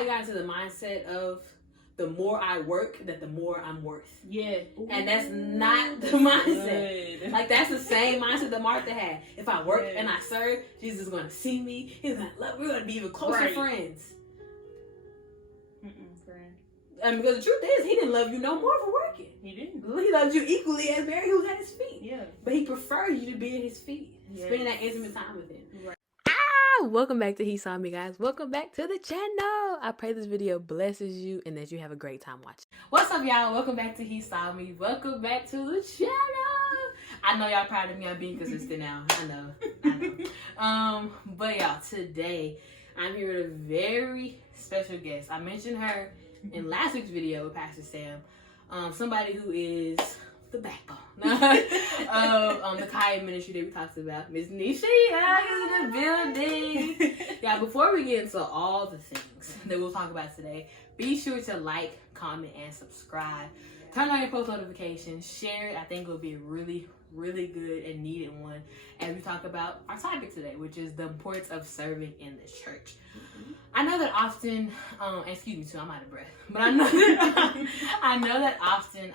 I got into the mindset of the more I work, that the more I'm worth. Yeah. And that's not the mindset. Good. Like, that's the same mindset that Martha had. If I work and I serve, Jesus is going to see me. He's going to love me. We're going to be even closer friends. Friend. And because the truth is, he didn't love you no more for working. He didn't. He loved you equally as Mary, who's at his feet. Yeah. But he preferred you to be at his feet. Yes. Spending that intimate time with him. Right. Welcome back to He Saw Me, guys. Welcome back to the channel. I pray this video blesses you and that you have a great time watching. What's up, y'all? Welcome back to He Saw Me. Welcome back to the channel. I know y'all proud of me. I'm being consistent now. I know. But y'all, today I'm here with a very special guest. I mentioned her in last week's video with Pastor Sam. Somebody who is the backbone of the Kaya ministry that we talked about. Miss Nisha is in the building. Yeah, before we get into all the things that we'll talk about today, be sure to like, comment, and subscribe. Turn on your post notifications. Share it. I think it will be a really, really good and needed one as we talk about our topic today, which is the importance of serving in the church. I know that often, excuse me too, I'm out of breath, but I know that often,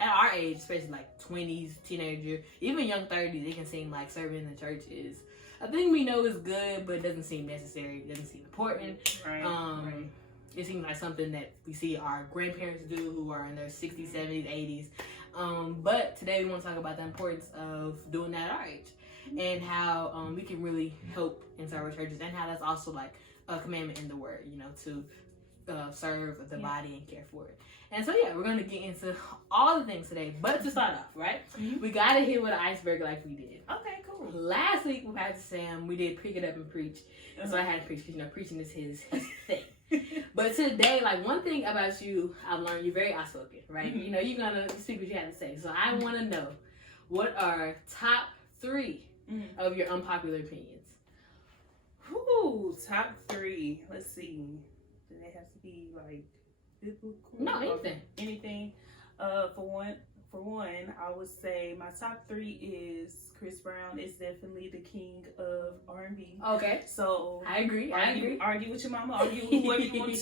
at our age, especially like 20s, teenager, even young 30s, it can seem like serving in the church is a thing we know is good, but it doesn't seem necessary, it doesn't seem important. Right. It seems like something that we see our grandparents do who are in their 60s, 70s, 80s. But today we want to talk about the importance of doing that at our age and how we can really help in serve our churches, and how that's also like a commandment in the word, you know, to serve the body and care for it. And so, yeah, we're going to get into all the things today. But to start off, right, we got to hit with an iceberg like we did. Okay, cool. Last week with Pastor Sam, we did Pick It Up and Preach. And so I had to preach because, you know, preaching is his thing. But today, like, one thing about you, I've learned you're very outspoken, right? You know, you're going to speak what you have to say. So I want to know, what are top 3 of your unpopular opinions? Ooh, top 3. Let's see. Do they have to be like biblical? No, anything. Anything. For one, I would say my top 3 is Chris Brown is definitely the king of R&B. Okay. So I agree. Argue with your mama. Argue with whoever you want to.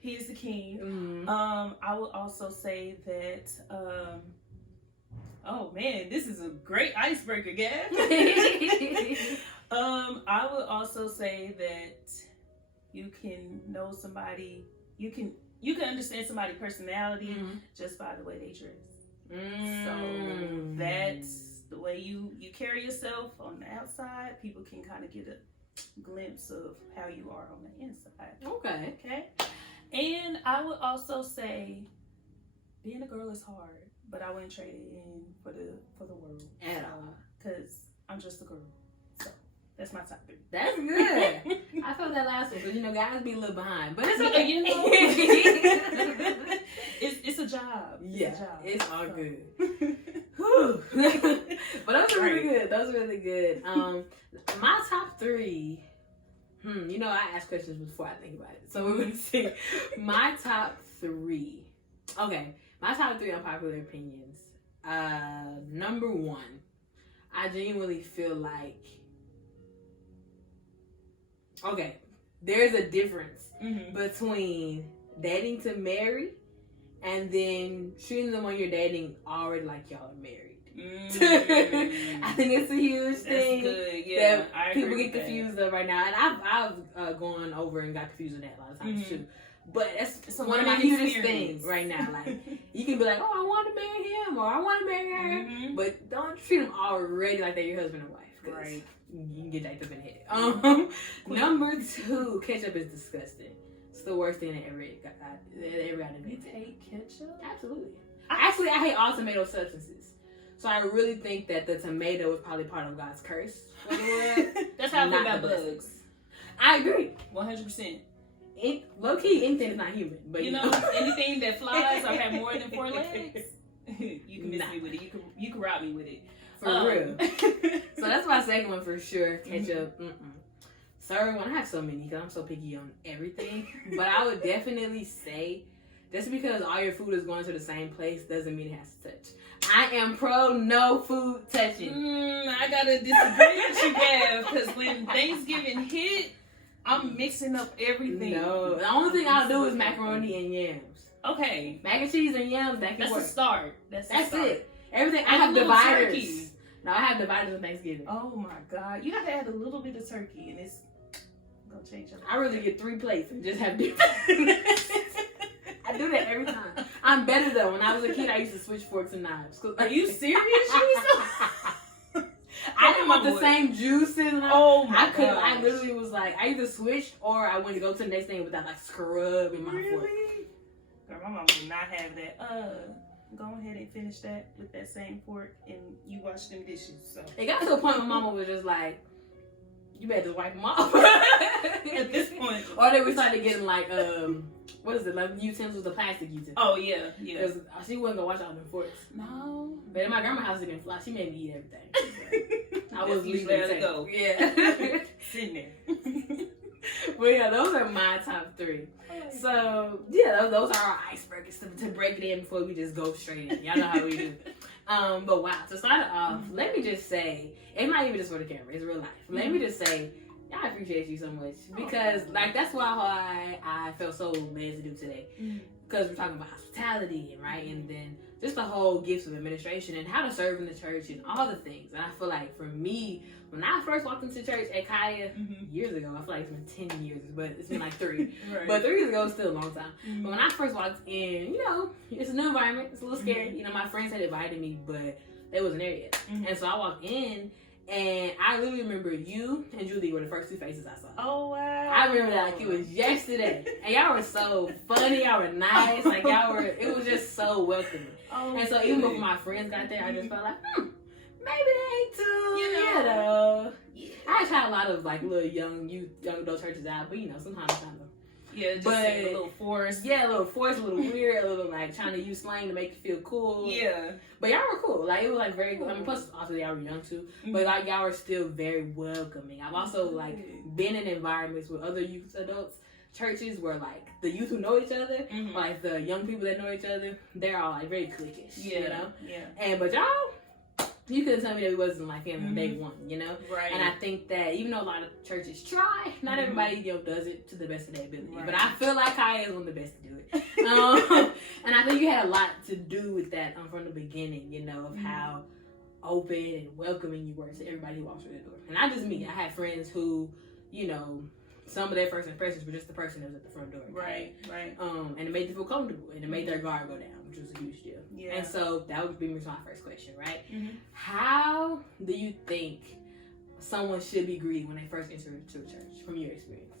He is the king. I would also say that. Oh man, this is a great icebreaker, guys. I would also say that you can know somebody, you can understand somebody's personality just by the way they dress. So that's the way you carry yourself on the outside. People can kind of get a glimpse of how you are on the inside. Okay. And I would also say being a girl is hard, but I wouldn't trade it in for the world at all, because I'm just a girl. So that's my top 3. That's good. I felt that last one, because you know guys be a little behind, but it's okay. You know, it's a job. It's all good. But those are really good. Those are really good. My top 3. You know, I ask questions before I think about it, so we're gonna see my top 3. Okay, my top 3 unpopular opinions. Number 1, I genuinely feel like, okay, there's a difference between dating to marry and then treating them when you're dating already like y'all are married. I think it's a huge thing that people get confused of right now, and I've gone over and got confused with that a lot of times too. But that's one of my hugest things right now. Like, you can be like, oh, I want to marry him, or I want to marry her, but don't treat them already like they're your husband and wife. Right. You can get jacked up in the head. Number 2, ketchup is disgusting. It's the worst thing that ever got invented. You hate ketchup? Absolutely. Actually, I hate all tomato substances. So I really think that the tomato is probably part of God's curse for the world. That's how I feel about bugs. I agree. 100%. Low key, anything is not human, but you know, anything that flies or have more than 4 legs, you can miss me with it. You can rob me with it. For real. So that's my second one for sure. Ketchup. Third one, I have so many because I'm so picky on everything. But I would definitely say, just because all your food is going to the same place doesn't mean it has to touch. I am pro no food touching. I gotta disagree with you, Gav, because when Thanksgiving hit, I'm mixing up everything. No, the only thing I'll do is macaroni and yams. Okay. Mac and cheese and yams, that can That's work. a start. That's it. Everything, I And have a little dividers. turkey. No, I have dividers on Thanksgiving. Oh my God. You have to add a little bit of turkey and it's gonna change everything. I really get 3 plates and just have different. I do that every time. I'm better though. When I was a kid, I used to switch forks and knives. Are you serious? I didn't want the same juices. Oh my God. God. I literally was like, I either switched or I went to go to the next thing without like scrubbing my fork. Girl, my mom would not have that. Go ahead and finish that with that same fork and you wash them dishes. So it got to a point my mama was just like, you better just wipe them off. At this point. Or they were started getting like, what is it, like utensils, the plastic utensils. Oh, yeah, yeah. She wasn't gonna wash all them forks. No. But in my grandma's house, it been fly. She made me eat everything. So I was leaving leaving it go. Yeah. Sitting there. But yeah, those are my top 3. So yeah, those are our icebreakers to break it in before we just go straight in. Y'all know how we do. But wow, to start it off, let me just say, it's not even just for the camera, it's real life. Let me just say, I appreciate you so much because like that's why I felt so led to do today, because we're talking about hospitality and right, and then just the whole gifts of administration and how to serve in the church and all the things. And I feel like for me, when I first walked into church at Kaya years ago, I feel like it's been 10 years, but it's been like 3. Right. But 3 years ago is still a long time. But when I first walked in, you know, it's a new environment. It's a little scary. You know, my friends had invited me, but they wasn't there yet. And so I walked in, and I literally remember you and Julie were the first 2 faces I saw. Oh, wow. I remember that like it was yesterday. And y'all were so funny. Y'all were nice. Like, it was just so welcoming. Oh, and so even before my friends got there, I just felt like, maybe they ain't too, you know. Yeah. I tried a lot of like little young adult churches out, but you know, sometimes kind of. Yeah, just a little forced. Yeah, a little forced, a little weird, a little like trying to use slang to make you feel cool. Yeah. But y'all were cool. Like, it was like very good. I mean, plus also y'all were young too. But like y'all were still very welcoming. I've also like been in environments with other youth adults, churches where like the youth who know each other, like the young people that know each other, they're all like very cliquish. Yeah. You know? Yeah. But y'all, you couldn't tell me that we wasn't like family on day one, you know? Right. And I think that even though a lot of churches try, not everybody, you know, does it to the best of their ability. Right. But I feel like Kaya is one of the best to do it. And I think you had a lot to do with that from the beginning, you know, of how open and welcoming you were to everybody who walks through the door. And not just me. I had friends who, you know, some of their first impressions were just the person that was at the front door. Right, right. And it made them feel comfortable, and it made their guard go down, which was a huge deal. Yeah. And so that would be my first question, right? How do you think someone should be greeted when they first enter into a church, from your experience?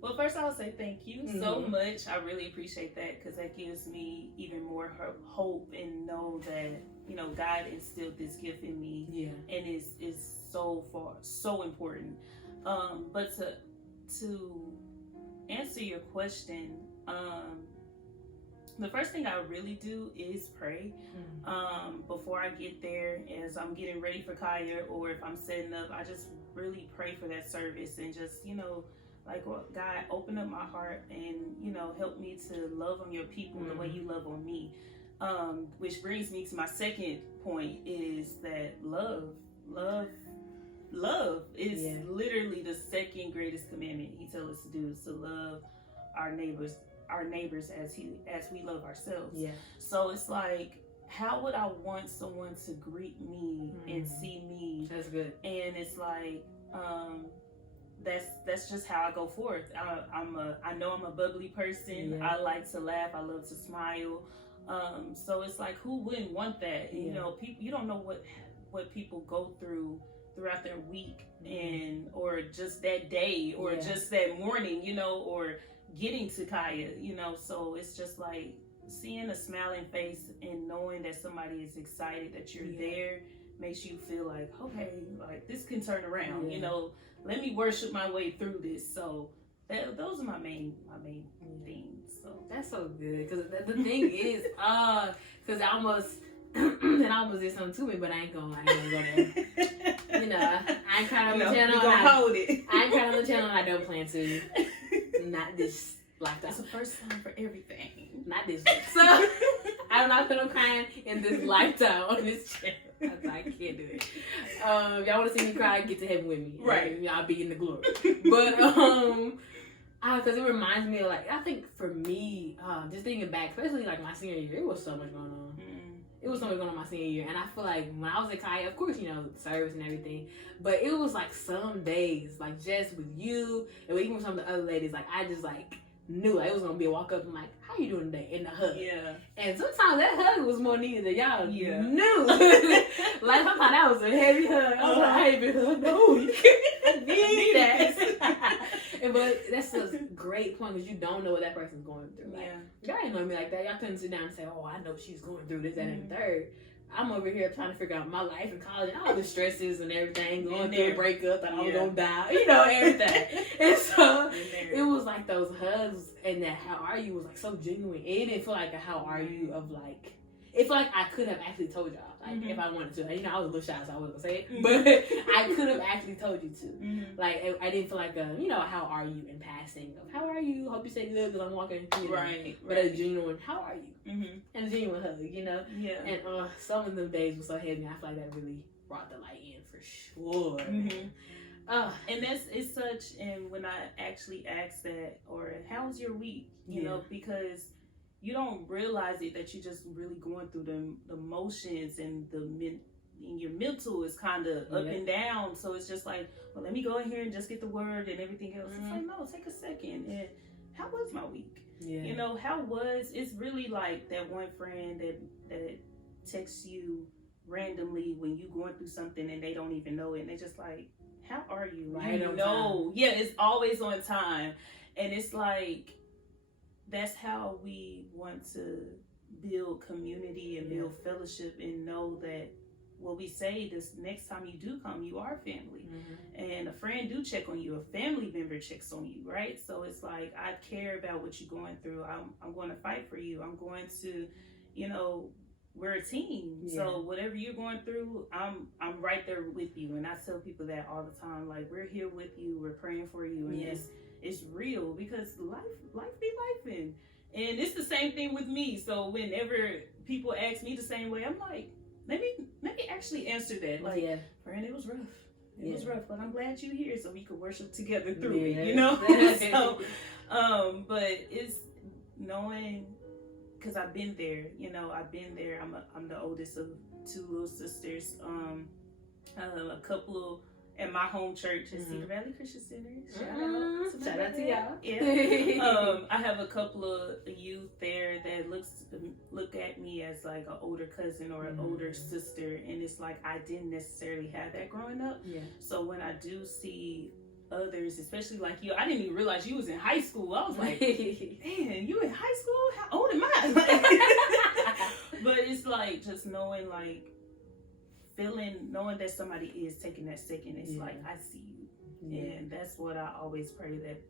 Well, first I would say thank you so much. I really appreciate that because that gives me even more hope and know that, you know, God instilled this gift in me. Yeah. And is so important. But to answer your question, the first thing I really do is pray. Before I get there, as I'm getting ready for Kaya, or if I'm setting up, I just really pray for that service and just, you know, like, well, God, open up my heart and, you know, help me to love on your people the way you love on me. Which brings me to my second point, is that love is literally the second greatest commandment he tells us to do, is to love our neighbors as we love ourselves. Yeah. So it's like, how would I want someone to greet me and see me? That's good. And it's like, that's just how I go forth. I know I'm a bubbly person. Yeah. I like to laugh. I love to smile. So it's like, who wouldn't want that? Yeah. You know, people, you don't know what people go throughout their week, and or just that day, or just that morning, you know, or getting to Kaya, you know. So it's just like seeing a smiling face and knowing that somebody is excited that you're there makes you feel like, okay, like this can turn around, you know, let me worship my way through this. So those are my main things. So that's so good, because the thing is, because I almost did something to me, but I ain't gonna go there. You know, I ain't crying on the channel. I ain't crying on the channel, and I don't plan to. Not this lifetime. It's the first time for everything. Not this one. So I'm not gonna cry in this lifetime on this channel. I can't do it. If y'all want to see me cry, get to heaven with me. Right. And I'll be in the glory. But because it reminds me of, like, I think for me, just thinking back, especially like my senior year, it was so much going on. It was so much going on my senior year, and I feel like when I was at Kaya, of course, you know, service and everything, but it was like some days, like just with you, and even with some of the other ladies, like I just like knew like, it was gonna be a walk up and like, how you doing today? And the hug. Yeah. And sometimes that hug was more needed than y'all knew. Like sometimes that was a heavy hug. I was like, I ain't been hugged. No, you can't need that. But that's a great point because you don't know what that person's going through. Like, y'all didn't know me like that. Y'all couldn't sit down and say, oh, I know she's going through this, that, and the third. I'm over here trying to figure out my life in college, all the stresses and everything, going through a breakup, that I was gonna die, you know, everything. And so it was like those hugs and that how are you was like so genuine. It didn't feel like a how are you of like, it felt like I could have actually told y'all, like if I wanted to. You know, I was a little shy, so I wasn't gonna say it, but I could have actually told you to. Like I didn't feel like a, you know, how are you in passing of how are you? Hope you stay good because I'm walking. You know, but a genuine how are you? And a genuine hug, you know. And some of them days were so heavy. I feel like that really brought the light in for sure. And it's such, and when I actually ask that, or how's your week, you know, because you don't realize it that you're just really going through the motions, and and your mental is kind of up and down. So it's just like, well, let me go in here and just get the word and everything else. It's like, no, take a second. And how was my week? You know, it's really like that one friend that texts you randomly when you going through something and they don't even know it, and they just like, how are you? Right, you know, it's always on time. And it's like, that's how we want to build community and build fellowship, and know that what we say this next time you do come, you are family. And a friend do check on you, a family member checks on you, right? So it's like, I care about what you're going through. I'm going to fight for you. I'm going to, you know, we're a team. So whatever you're going through, I'm right there with you. And I tell people that all the time, like, we're here with you, we're praying for you. And it's real, because life be lifing. And it's the same thing with me. So whenever people ask me the same way, I'm like, let me actually answer that. Like, friend, it was rough. It was rough, but I'm glad you're here so we could worship together through it, you know? So, but it's knowing, because I've been there, you know, I'm the oldest of two little sisters. A couple of, at my home church at Cedar Valley Christian Center. Shout out to y'all. I have a couple of youth there that look at me as like an older cousin or an older sister, and it's like I didn't necessarily have that growing up. So when I do see others, especially like you, I didn't even realize you was in high school. I was like, man, you in high school? How old am I? But it's like just knowing, like, knowing that somebody is taking that second, it's like, I see you. And that's what I always pray, that,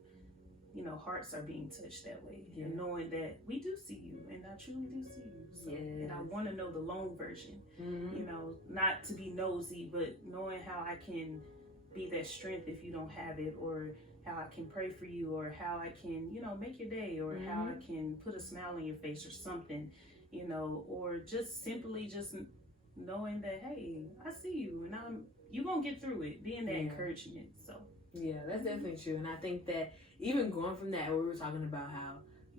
you know, hearts are being touched that way. And knowing that we do see you, and I truly do see you. So, and I want to know the long version, you know, not to be nosy, but knowing how I can be that strength if you don't have it, or how I can pray for you, or how I can, you know, make your day, or how I can put a smile on your face or something, you know, or just simply just knowing that, hey, I see you, and you gonna get through it, being that encouragement. So that's definitely true. And I think that even going from that, we were talking about how,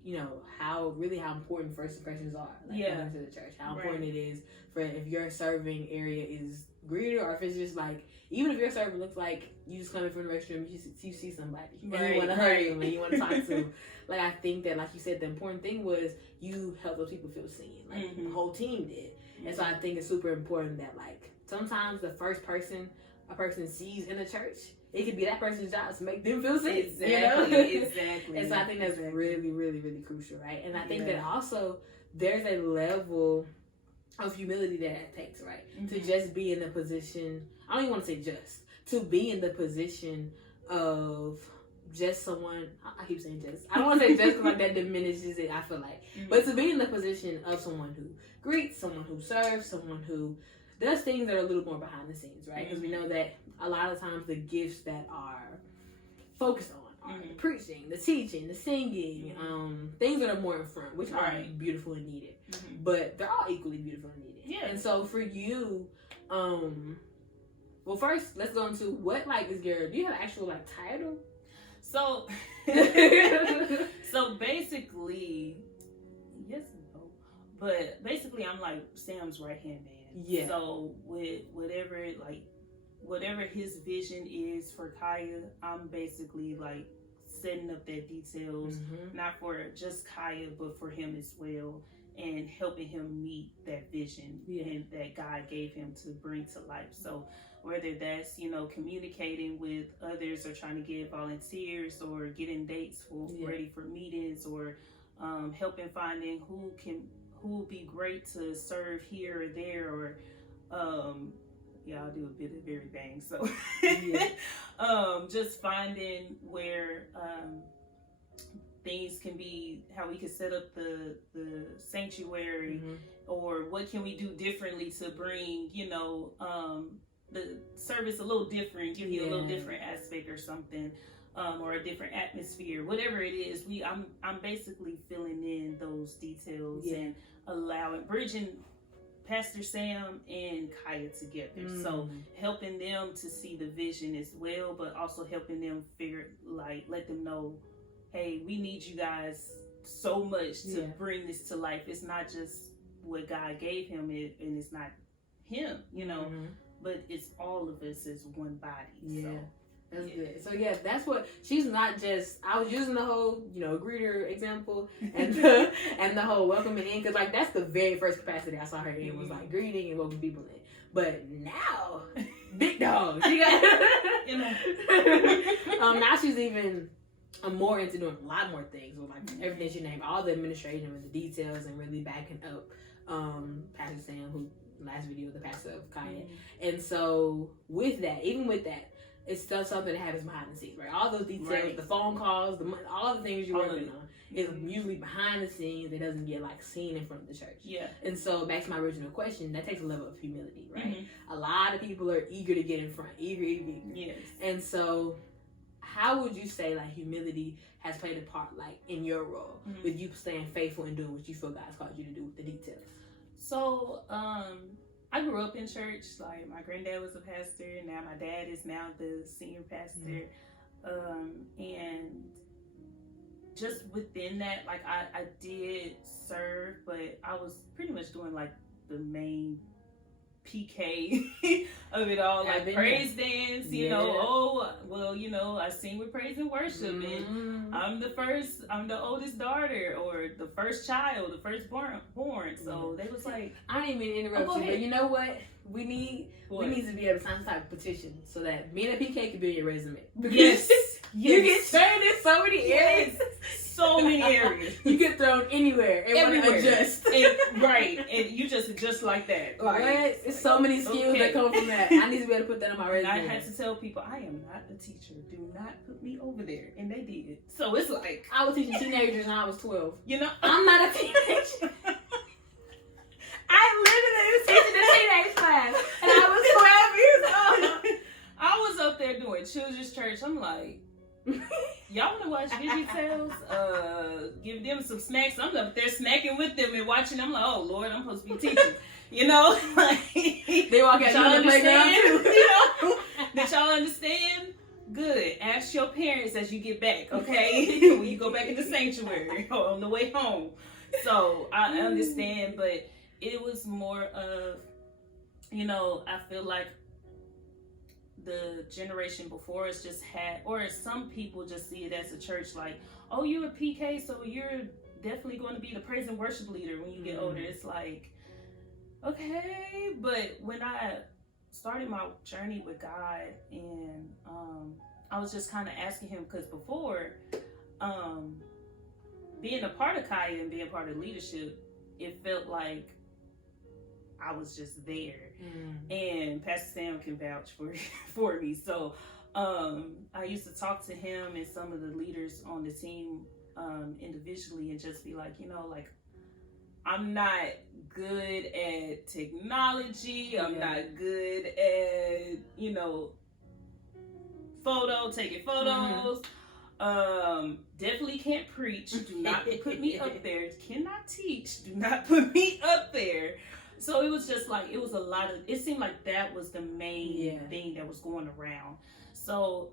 you know, how important first impressions are, like going to the church, how important it is for, if your serving area is greeter, or if it's just like, even if your server looks like you just coming from the restroom, you see somebody and you want to hug them and you want to talk to them. Like, I think that, like you said, the important thing was you help those people feel seen, like the whole team did. And so I think it's super important that, like, sometimes the first person a person sees in the church, it could be that person's job to make them feel seen. Exactly. You know? Exactly. And so I think that's really, really, really crucial, right? And I think that also there's a level of humility that it takes, right? To just be in the position, I don't even want to say just, to be in the position of just someone, I keep saying just, I don't want to say just because like that diminishes it, I feel like, but to be in the position of someone who greets, someone who serves, someone who does things that are a little more behind the scenes, right? Because we know that a lot of times the gifts that are focused on The preaching, the teaching, the singing, things that are more in front, which are beautiful and needed. But they're all equally beautiful and needed. Yeah. And so for you, well, first let's go into what is your. Do you have an actual title? So, so basically, yes and no, but basically I'm Sam's right hand man. Yeah. So with whatever his vision is for Kaya, I'm basically setting up their details, not for just Kaya, but for him as well, and helping him meet that vision and that God gave him to bring to life. So whether that's, communicating with others or trying to get volunteers or getting dates ready for meetings or helping finding who would be great to serve here or there or I'll do a bit of everything. So just finding where things can be, how we can set up the sanctuary or what can we do differently to bring, the service a little different, give you a little different aspect or something, or a different atmosphere, whatever it is. I'm basically filling in those details and bridging Pastor Sam and Kaya together. So helping them to see the vision as well, but also helping them let them know, hey, we need you guys so much to bring this to life. It's not just what God gave him, and it's not him, but it's all of us as one body. Yeah. So. That's good. So that's what she's not just. I was using the whole, greeter example and the whole welcoming in, because that's the very first capacity I saw her in was greeting and welcoming people in. But now, big dog, she got now she's even more into doing a lot more things with everything she named, all the administration and the details, and really backing up Pastor Sam, who last video the pastor of Kaya, and so with that, it's still something that happens behind the scenes, right? All those details, the phone calls, all the things you're working on is usually behind the scenes. It doesn't get seen in front of the church. Yeah. And so back to my original question, that takes a level of humility, right? A lot of people are eager to get in front, eager. Yes. And so how would you say humility has played a part in your role with you staying faithful and doing what you feel God's called you to do with the details? So, I grew up in church. My granddad was a pastor, and now my dad is now the senior pastor. And just within that, I did serve, but I was pretty much doing the main PK of it all, praise dance, I sing with praise and worship, and I'm the oldest daughter, or the first child, the first born. So they was I didn't mean to interrupt you, but you know what? We need to be able to sign some type of petition so that being a PK could be in your resume. Yes. You get turned in so many areas. So many areas. You get thrown anywhere and everywhere. Adjust. And you just adjust like that. It's so many skills that come from that. I need to be able to put that on my resume. I had to tell people, I am not a teacher. Do not put me over there. And they did. So it's I was teaching teenagers and I was 12. I'm not a teenager. I literally was teaching a teenage class and I was 12 years old. I was up there doing children's church. I'm y'all want to watch VeggieTales? Give them some snacks. I'm up there snacking with them and watching. I'm oh Lord, I'm supposed to be teaching. They walk out on the playground too. Did y'all understand? Good. Ask your parents as you get back, okay? When you go back in the sanctuary or on the way home. So I understand, but it was more of, I feel like the generation before us just had, or some people just see it as a church, oh, you're a PK, so you're definitely going to be the praise and worship leader when you get older. It's okay. But when I started my journey with God, and I was just kind of asking him, because before being a part of Kaya and being a part of leadership, it felt like I was just there. And Pastor Sam can vouch for me. So I used to talk to him and some of the leaders on the team individually and just be I'm not good at technology. I'm not good at, taking photos. Definitely can't preach. Do not put me up there. Cannot teach. Do not put me up there. So it was just like, it was a lot of, it seemed like that was the main thing that was going around. So,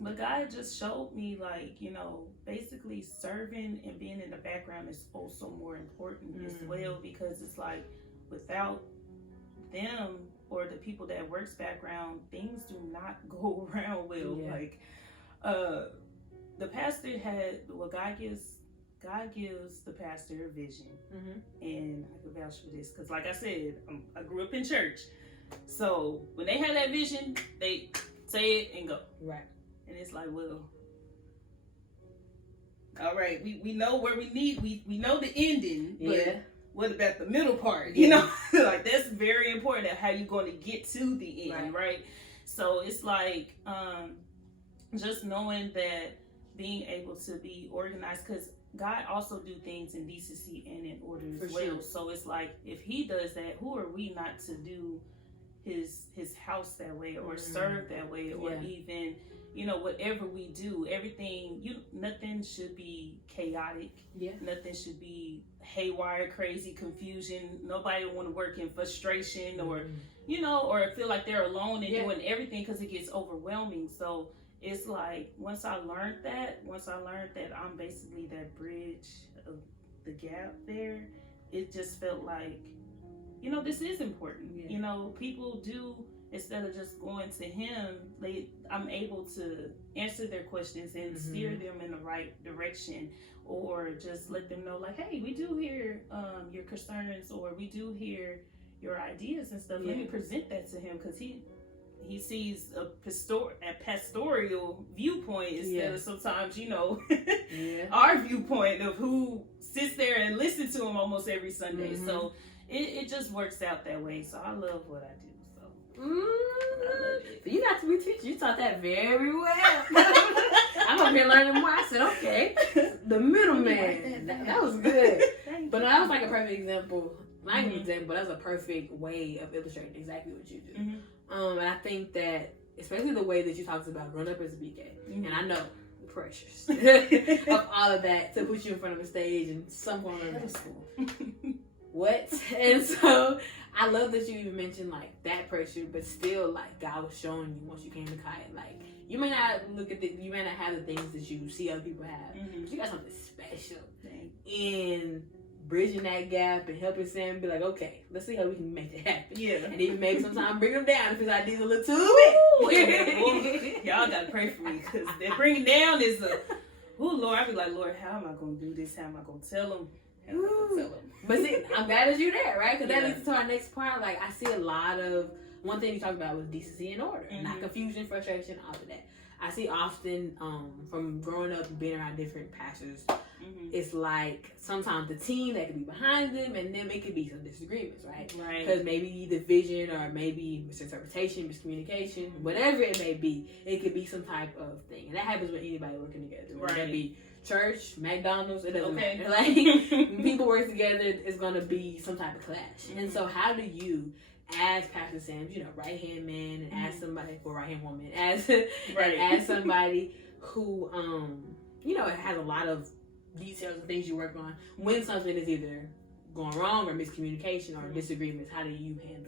but God just showed me, like, you know, basically serving and being in the background is also more important as well, because it's like, without them or the people that works background, things do not go around well. Like, the pastor had, well, God gives the pastor a vision, and I can vouch for this because, like I said, I grew up in church. So when they have that vision, they say it and go. Right. And it's like, well, all right, we know where we need, we know the ending, but what about the middle part? You know, like, that's very important at how you're going to get to the end, right? So it's like, just knowing that, being able to be organized, because God also do things in decency and in order as well. Sure. So it's like, if he does that, who are we not to do his house that way, or serve that way, or even, you know, whatever we do, everything, nothing should be chaotic. Nothing should be haywire, crazy, confusion. Nobody want to work in frustration, or, you know, or feel like they're alone and doing everything, because it gets overwhelming. So it's like, once I learned that I'm basically that bridge of the gap there, it just felt like, you know, this is important. You know, people do, instead of just going to him, I'm able to answer their questions and steer them in the right direction, or just let them know, like, hey, we do hear your concerns, or we do hear your ideas and stuff. Let me present that to him, because he sees a pastoral viewpoint instead of sometimes, you know, our viewpoint of who sits there and listens to him almost every Sunday. So it just works out that way. So I love what I do. So I love it. You got to be teacher. You taught that very well. I'm over here learning more. I said, okay, the middleman. That was good. But no, that was like a perfect example. Not an example, but that was a perfect way of illustrating exactly what you do. And I think that, especially the way that you talked about growing up as a BK, and I know the pressures of all of that to put you in front of a stage in some form of middle school. What? And so I love that you even mentioned, like, that pressure, but still, like, God was showing you once you came to Kaya, like, you may not you may not have the things that you see other people have, but you got something special in bridging that gap and helping Sam be like, okay, let's see how we can make it happen. And even maybe sometimes bring them down if his ideas a little too big. Y'all gotta pray for me, because that bringing down is Lord, I be like, Lord, how am I gonna do this? How am I gonna tell them? But see, I'm glad that you're there, right? Because that leads to our next part. Like, I see a lot of, one thing you talked about was decency and order, not confusion, frustration, all of that. I see often from growing up and being around different pastors, it's like sometimes the team that could be behind them, and then it could be some disagreements, right? Because maybe the vision, or maybe misinterpretation, miscommunication, whatever it may be, it could be some type of thing. And that happens with anybody working together. Whether it be church, McDonald's, it doesn't matter. Like, when people work together, it's going to be some type of clash. And so how do you, as Pastor Sam's, you know, right-hand man, and as somebody, or right-hand woman, as somebody who, you know, has a lot of details and things you work on, when something is either going wrong or miscommunication or disagreements, how do you manage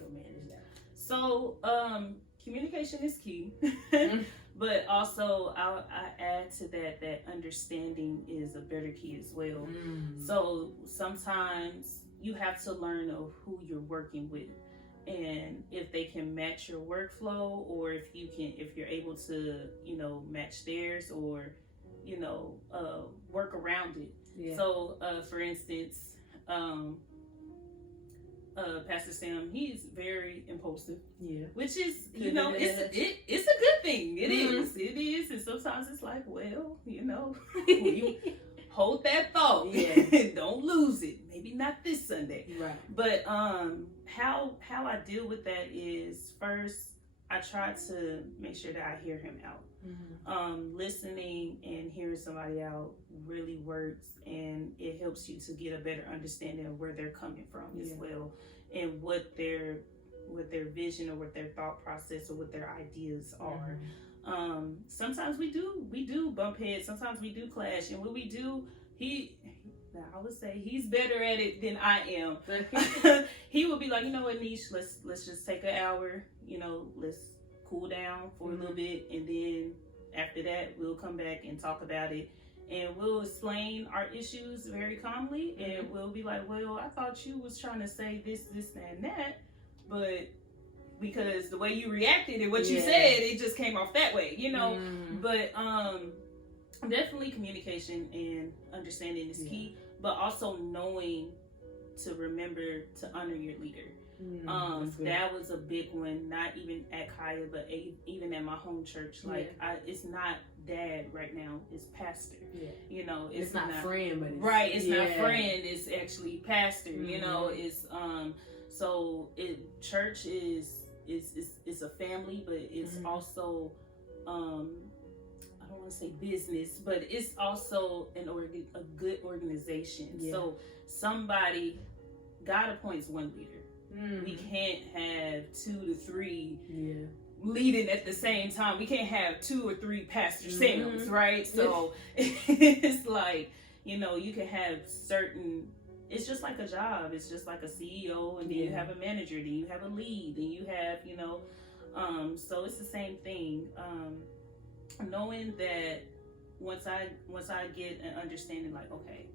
that? So, communication is key. But also, I add to that understanding is a better key as well. So sometimes you have to learn of who you're working with, and if they can match your workflow, or if you're able to, you know, match theirs, or, you know, work around it. So, for instance, Pastor Sam, he's very impulsive. Which is, you know, it's a good thing. It is. And sometimes it's like, well, you know, you hold that thought. Don't lose it. Maybe not this Sunday. But how I deal with that is, first, I try to make sure that I hear him out. Listening and hearing somebody out really works, and it helps you to get a better understanding of where they're coming from as well, and what their vision, or what their thought process, or what their ideas are. Sometimes we do bump heads. Sometimes we do clash, and when we do, I would say he's better at it than I am. He would be like, you know what, Niche, let's just take an hour. You know, let's cool down for a little bit, and then after that, we'll come back and talk about it. And we'll explain our issues very calmly, and we'll be like, well, I thought you was trying to say this, and that, but because the way you reacted and what you said, it just came off that way, you know. But definitely communication and understanding is key, but also knowing to remember to honor your leader. That was a big one, not even at Kaya, but even at my home church. Like, it's not dad right now, it's pastor. You know, it's not friend, but it's not friend, it's actually pastor. You know, it's so church is a family, but it's also I don't want to say business, but it's also a good organization. So God appoints one leader. We can't have 2 to 3 leading at the same time. We can't have 2 or 3 Pastor Sams, right? So it's like, you know, you can have certain, it's just like a job. It's just like a CEO, and then you have a manager, then you have a lead, then you have, you know, so it's the same thing. Knowing that once I get an understanding, like, okay,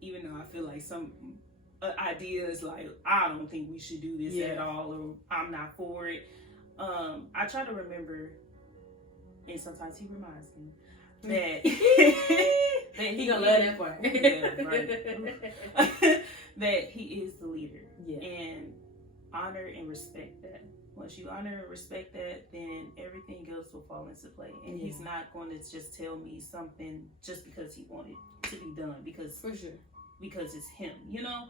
even though I feel like some ideas like, I don't think we should do this at all, or I'm not for it, I try to remember, and sometimes he reminds me that he gonna love that part. That he is the leader, and honor and respect that. Once you honor and respect that, then everything else will fall into play. And he's not going to just tell me something just because he wanted to be done, because for sure, because it's him, you know?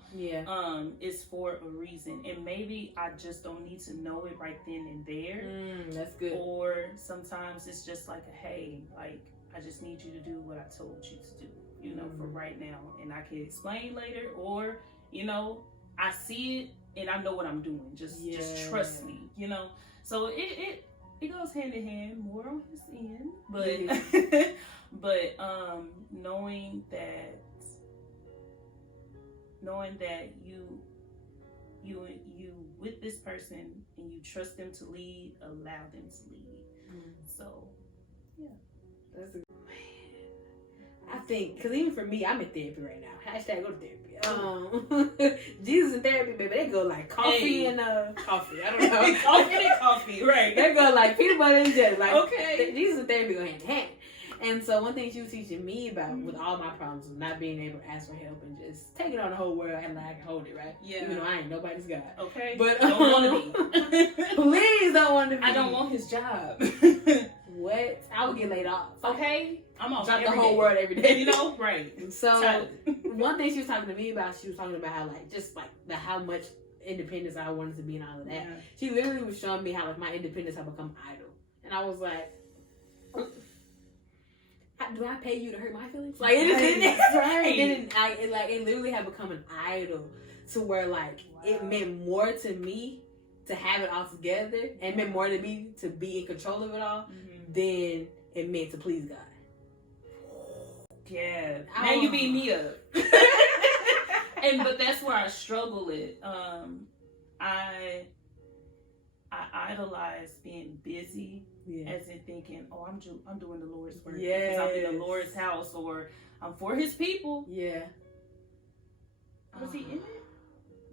It's for a reason. And maybe I just don't need to know it right then and there. That's good. Or sometimes it's just like hey, like, I just need you to do what I told you to do, you know, for right now. And I can explain later, or, you know, I see it and I know what I'm doing. Just trust me, you know? So it goes hand in hand, more on his end. But, but knowing that you with this person and you trust them to lead, allow them to lead. So that's a good man. I think, because even for me, I'm in therapy right now. Hashtag go to therapy. Jesus and therapy, baby, they go like coffee and coffee. I don't know. Coffee and coffee, right? They go like peanut butter and jelly. Like, okay, Jesus and therapy go hand in hand. And so one thing she was teaching me about with all my problems was not being able to ask for help and just take it on the whole world and like I can hold it, right? Even though I ain't nobody's God. Okay. But don't want to be. Please don't want to be. I don't want his job. What? I would get laid off. Okay. I'm off. Drop the whole world every day. You know? Right. So one thing she was talking to me about, she was talking about how like just like how much independence I wanted to be and all of that. She literally was showing me how like my independence had become idle. And I was like, do I pay you to hurt my feelings? Like it didn't. It literally had become an idol to where like it meant more to me to have it all together, and meant more to me to be in control of it all than it meant to please God. Yeah. Now you beat me up. But that's where I struggle with. I idolize being busy, as in thinking, oh, I'm doing the Lord's work because I'm in the Lord's house, or I'm for His people. Yeah. Was he in it?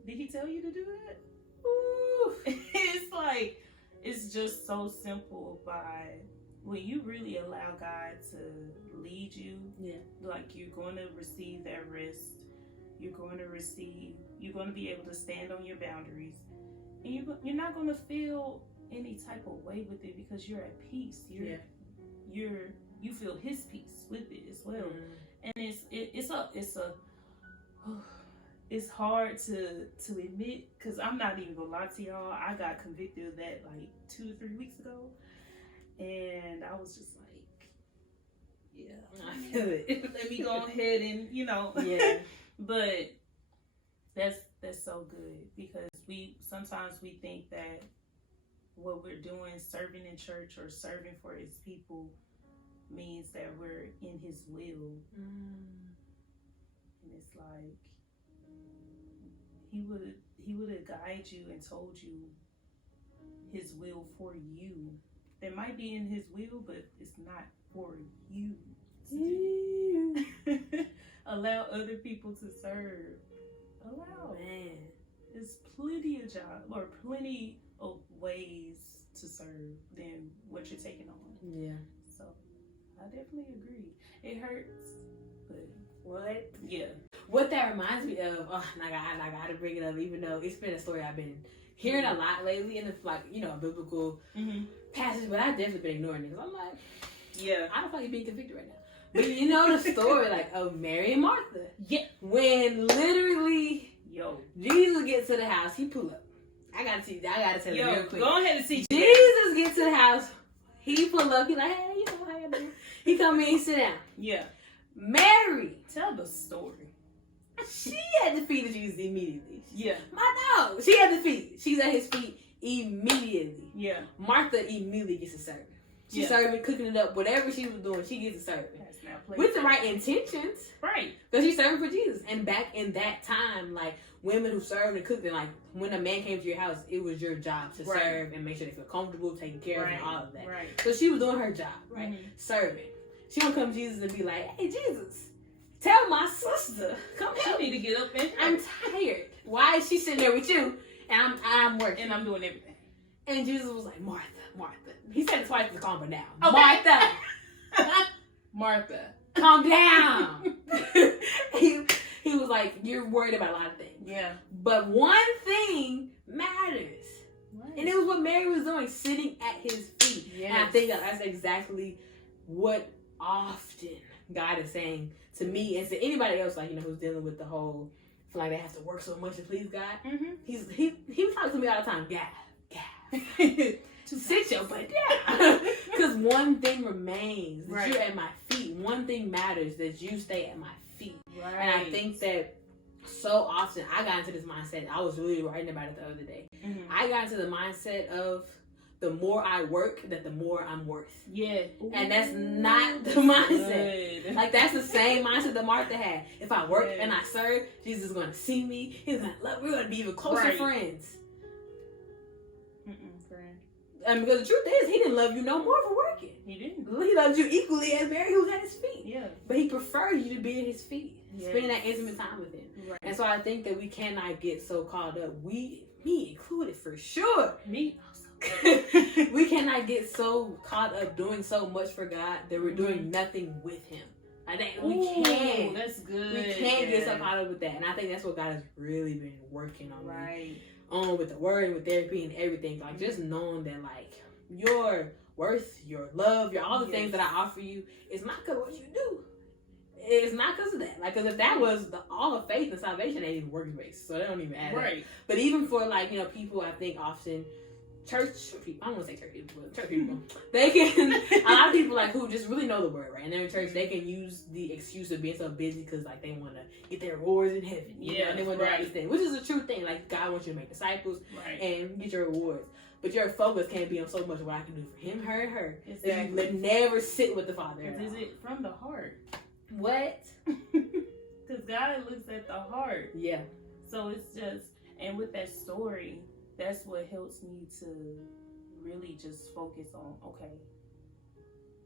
Did he tell you to do that? Ooh. It's like, it's just so simple. By when you really allow God to lead you, like you're going to receive that rest. You're going to be able to stand on your boundaries. And you're not going to feel any type of way with it because you're at peace. You feel His peace with it as well. And it's hard to admit, because I'm not even gonna lie to y'all. I got convicted of that like 2 or 3 weeks ago, and I was just like, I feel it. Let me go ahead and But that's so good, because sometimes we think that what we're doing, serving in church or serving for his people, means that we're in his will. And it's like he would have guided you and told you his will for you. That might be in his will, but it's not for you. Allow other people to serve. Allow. Man. There's plenty of jobs or plenty of ways to serve than what you're taking on. Yeah. So I definitely agree. It hurts, but what? Yeah. What that reminds me of, and I gotta bring it up, even though it's been a story I've been hearing a lot lately, and it's like, you know, a biblical passage, but I've definitely been ignoring it. I'm like, yeah, I don't feel like being convicted right now. But you know the story, like, of Mary and Martha. Yeah. When literally, Jesus gets to the house, he pull up. I gotta tell you real quick. Go ahead and see. Jesus gets to the house, he pull up, he like, hey, you know how you doing? He come in, he sit down. Yeah. Mary. Tell the story. She had the feet of Jesus immediately. Yeah. My dog. She had the feet. She's at his feet immediately. Yeah. Martha immediately gets to serve. She's serving, cooking it up, whatever she was doing, she gets to serve. With the right intentions. Right. Because she's serving for Jesus. And back in that time, like, women who served and cooked, and like, when a man came to your house, it was your job to serve and make sure they feel comfortable, taken care of, and all of that. Right. So she was doing her job, right? Serving. She don't come to Jesus and be like, hey, Jesus, tell my sister, come help me. She need to get up and I'm tired. Why is she sitting there with you? And I'm working. And I'm doing everything. And Jesus was like, Martha, Martha. He said it twice to calm her down. Okay. Martha. Martha. Calm down. he was like, you're worried about a lot of things. Yeah. But one thing matters. Right. And it was what Mary was doing, sitting at his feet. Yes. And I think that's exactly what often God is saying to me and to anybody else, like, you know, who's dealing with the whole, feel like they have to work so much to please God. He was talking to me all the time, God. Sit your butt down. Because one thing remains, that you're at my feet. One thing matters, that you stay at my feet. Right. And I think that so often, I got into this mindset. I was really writing about it the other day. I got into the mindset of the more I work, that the more I'm worth. Yeah. Ooh. And that's not the mindset. Good. Like, that's the same mindset that Martha had. If I work and I serve, Jesus is going to see me. He's going to love me. We're going to be even closer friends. And because the truth is, he didn't love you no more for working. He didn't. He loved you equally as Mary, who's at his feet. Yeah. But he preferred you to be at his feet. Yes. Spending that intimate time with him. Right. And so I think that we cannot get so caught up. Me included for sure. Me also. We cannot get so caught up doing so much for God that we're doing nothing with him. I think we can't. That's good. We can't get so caught up with that. And I think that's what God has really been working on. Right. On with the word, with therapy and everything, like just knowing that like your worth, your love, your all the things that I offer you is not because what you do. It's not because of that. Like, because if that was all of faith and salvation, they even works based, so they don't even add that. But even for like, you know, people, I think often church people, I don't want to say church people, but church people, they can, a lot of people like who just really know the word, right? And they're in church, they can use the excuse of being so busy because like they want to get their rewards in heaven, you know, and they want to do all these things, which is a true thing. Like, God wants you to make disciples and get your rewards. But your focus can't be on so much what I can do for him, her, and her. Exactly. That you never sit with the Father. Is it from the heart? What? Because God looks at the heart. Yeah. So it's just, and with that story, that's what helps me to really just focus on, okay,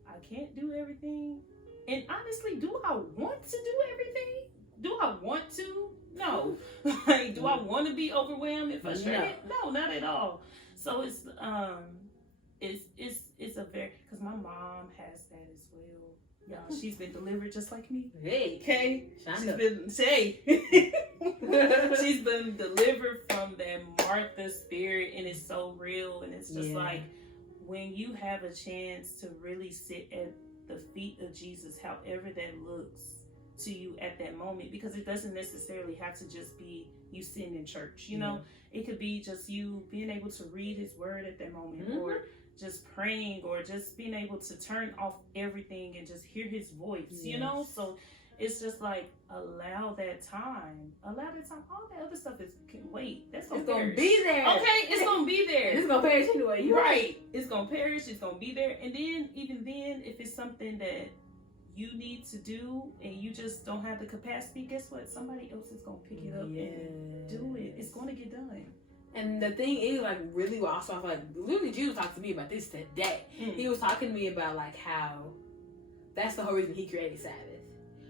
I can't do everything. And honestly, do I want to do everything? Do I want to? No. Like, do I want to be overwhelmed and frustrated? No, not at all. So it's a very, because my mom has that as well. Y'all, she's been delivered just like me. Hey. Okay? She's been delivered from that Martha spirit, and it's so real. And it's just like, when you have a chance to really sit at the feet of Jesus, however that looks to you at that moment, because it doesn't necessarily have to just be you sitting in church, you know? It could be just you being able to read his word at that moment, or just praying, or just being able to turn off everything and just hear his voice, you know? So it's just like allow that time. All that other stuff can wait. That's gonna be there. Okay, it's gonna be there. It's gonna perish anyway. You're right. It's gonna perish. It's gonna be there. And then even then, if it's something that you need to do and you just don't have the capacity, guess what? Somebody else is gonna pick it up and do it. It's gonna get done. And the thing is, like, really, also, like, literally, Jesus talked to me about this today. He was talking to me about, like, how that's the whole reason he created Sabbath.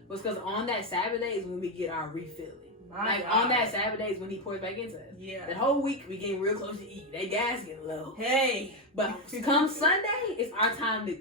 Was because on that Sabbath day is when we get our refilling. On that Sabbath day is when he pours back into us. Yeah. That whole week, we getting real close to eat. That gas getting low. Hey. But come Sunday, it's our time to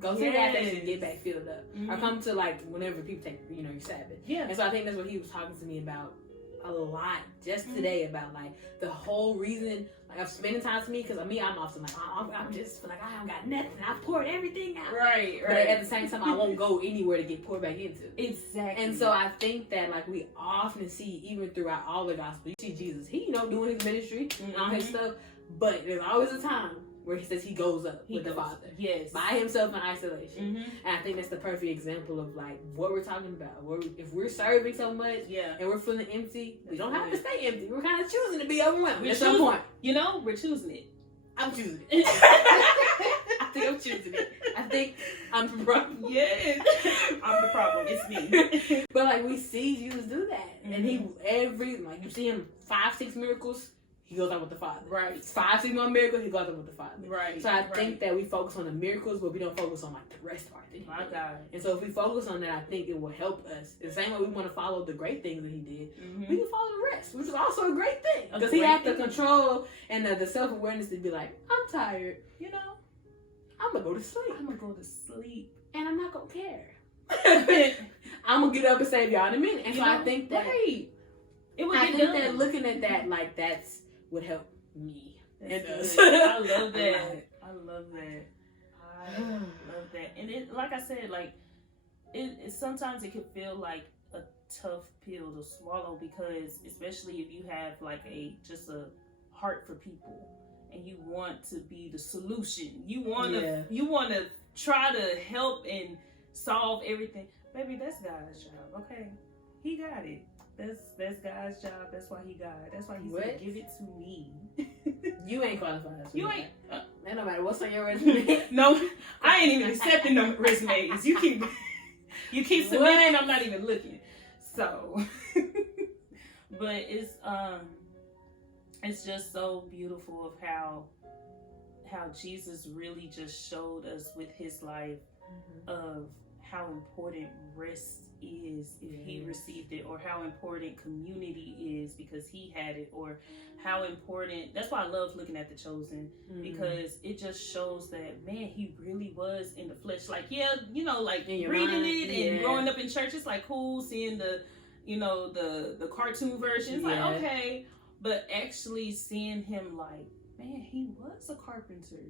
go to the gas station and get back filled up. Or come to, like, whenever people take, you know, your Sabbath. Yeah. And so I think that's what he was talking to me about a lot just today, about like the whole reason, like, I'm spending time to me, because I'm often like, I'm just like, I haven't got nothing, I've poured everything out, right, but at the same time I won't go anywhere to get poured back into. Exactly. And so I think that, like, we often see, even throughout all the gospel, you see Jesus, he, you know, doing his ministry and all his stuff, but there's always a time where he says he goes up with the Father. Yes. By himself in isolation. And I think that's the perfect example of, like, what we're talking about. If we're serving so much and we're feeling empty, we don't have to stay empty. We're kind of choosing to be overwhelmed at some point. You know, we're choosing it. I'm choosing it. I think I'm choosing it. I think I'm the problem. Yes. I'm the problem. It's me. But, like, we see Jesus do that. And he, like, you see him 5-6 miracles, he goes out with the Father. Right. 5-6 more miracles, he goes out with the Father. Right. So I think that we focus on the miracles, but we don't focus on, like, the rest of our thing. My God. And so if we focus on that, I think it will help us. The same way we want to follow the great things that he did, we can follow the rest, which is also a great thing. Because he had the control and the self-awareness to be like, I'm tired, you know, I'm going to go to sleep. And I'm not going to care. I'm going to get up and save y'all in a minute. And so I think that, it would I get think done. that looking at that, like, that's would help me. I love that. I love that. I love that. And it, like I said, like, it sometimes it can feel like a tough pill to swallow, because especially if you have like just a heart for people and you want to be the solution. You want to try to help and solve everything. Baby, that's God's job. Okay. He got it. That's God's job. That's why he got it. That's why he said, give it to me. You ain't qualified. You ain't. Ain't nobody. What's on your resume? No, I ain't even accepting no resumes. You keep submitting. I'm not even looking. So, but it's just so beautiful of how Jesus really just showed us with his life of how important rest is if he received it, or how important community is because he had it, or how important. That's why I love looking at The Chosen, because it just shows that, man, he really was in the flesh. Like, you know, like reading it and growing up in church, it's like cool seeing the, you know, the cartoon version. It's like, okay, but actually seeing him, like, man, he was a carpenter.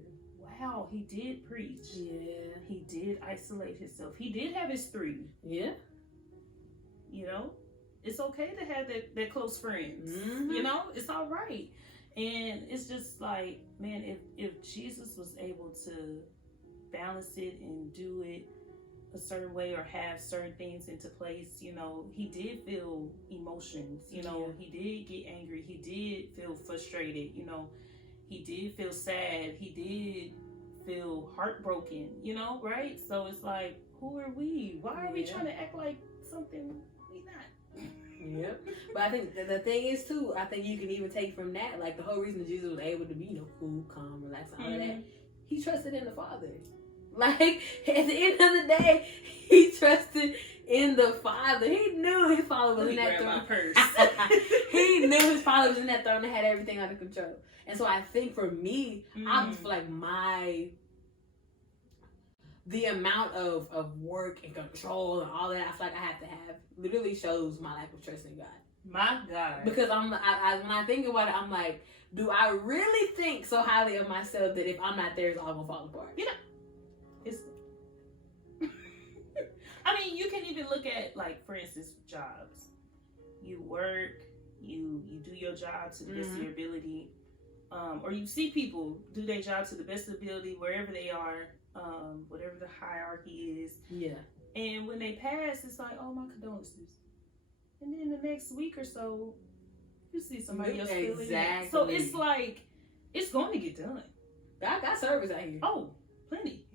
Wow, he did preach. Yeah. He did isolate himself. He did have his 3. Yeah. You know, it's okay to have that close friends. You know, it's all right. And it's just like, man, if Jesus was able to balance it and do it a certain way, or have certain things into place, you know, he did feel emotions, you know, he did get angry, he did feel frustrated, you know, he did feel sad, he did feel heartbroken, you know, right? So it's like, who are we? Why are we trying to act like something we not? Yep. But I think the thing is too, I think you can even take from that, like, the whole reason Jesus was able to be, you know, cool, calm, relaxed, all of that, he trusted in the Father. Like, at the end of the day, he trusted in the Father. He knew his Father was in that throne. He knew his Father was in that throne and had everything under control. And so I think for me, I feel like the amount of work and control and all that I feel like I have to have literally shows my lack of trust in God. My God. Because when I think about it, I'm like, do I really think so highly of myself that if I'm not there, it's all gonna fall apart? You know, I mean, you can even look at, like, for instance, jobs. You work, you do your job to the best of your ability, or you see people do their job to the best of ability wherever they are, whatever the hierarchy is. Yeah. And when they pass, it's like, oh, my condolences. And then the next week or so, you see somebody else filling it. So it's like, it's going to get done. I got service out here. Oh, plenty.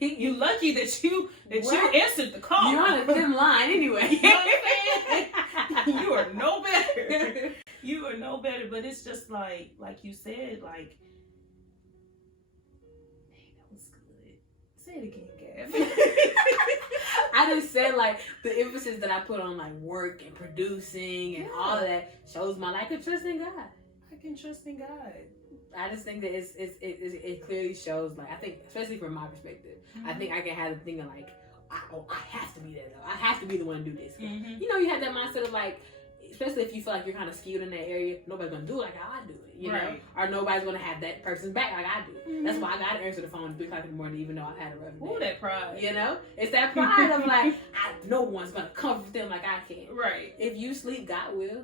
You lucky that you answered the call. You're on a thin line anyway. You know what I'm saying? You are no better. You are no better. But it's just like you said, like, hey, that was good. Say it again, Gav. I just said, like, the emphasis that I put on, like, work and producing and all of that shows my lack of trust in God. I can trust in God. I just think that it clearly shows, like, I think, especially from my perspective, I think I can have the thing of, like, I have to be there, though. I have to be the one to do this. You know, you have that mindset of, like, especially if you feel like you're kind of skewed in that area, nobody's going to do it like how I do it, you know? Or nobody's going to have that person's back like I do. That's why I got to answer the phone at 3 o'clock in the morning, even though I've had a rough day. Ooh, that pride. You know? It's that pride of, like, no one's going to comfort them like I can. Right. If you sleep, God will.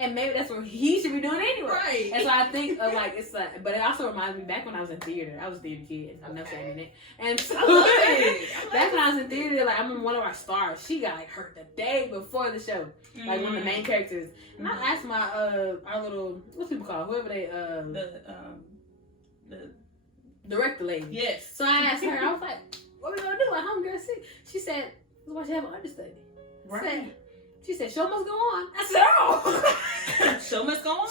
And maybe that's what he should be doing anyway. Right. And so I think of, like, it's like, but it also reminds me back when I was in theater. I was a theater kid. I'm never saying it. And so I love it. back when I was in theater, like, I remember one of our stars, she got, like, hurt the day before the show. Like, one of the main characters. And I asked my, our little, what's people call, whoever they, the director lady. Yes. So I asked her, I was like, what are we going to do? Like, homegirl sick. She said, why she have an understudy? Right. She said, show must go on. I said, oh. Show must go on?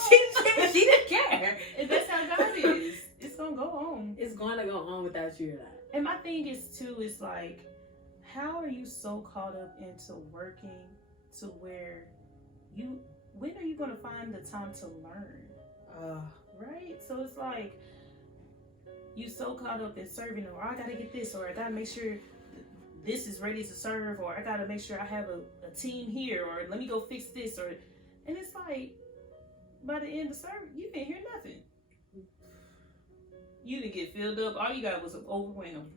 She didn't care. And that's how God is. It's going to go on. It's going to go on without you or not. And my thing is, too, is like, how are you so caught up into working to where when are you going to find the time to learn? Right? So it's like, you so caught up in serving, or I got to get this, or I got to make sure this is ready to serve, or I gotta make sure I have a team here, or let me go fix this, and it's like, by the end of service, you didn't hear nothing. You didn't get filled up. All you got was overwhelmed.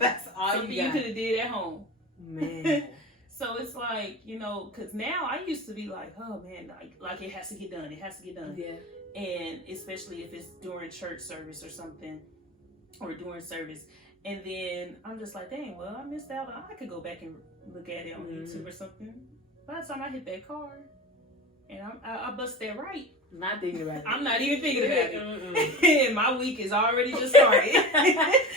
That's all Something you got. You could have did at home. Man. So it's like, you know, because now I used to be like, oh man, like it has to get done. It has to get done. Yeah. And especially if it's during church service or something, or during service. And then I'm just like, dang, well, I missed out. I could go back and look at it on YouTube or something. By the time I hit that car, and I bust that right. Not thinking about it. I'm not even thinking about it. And my week is already just started.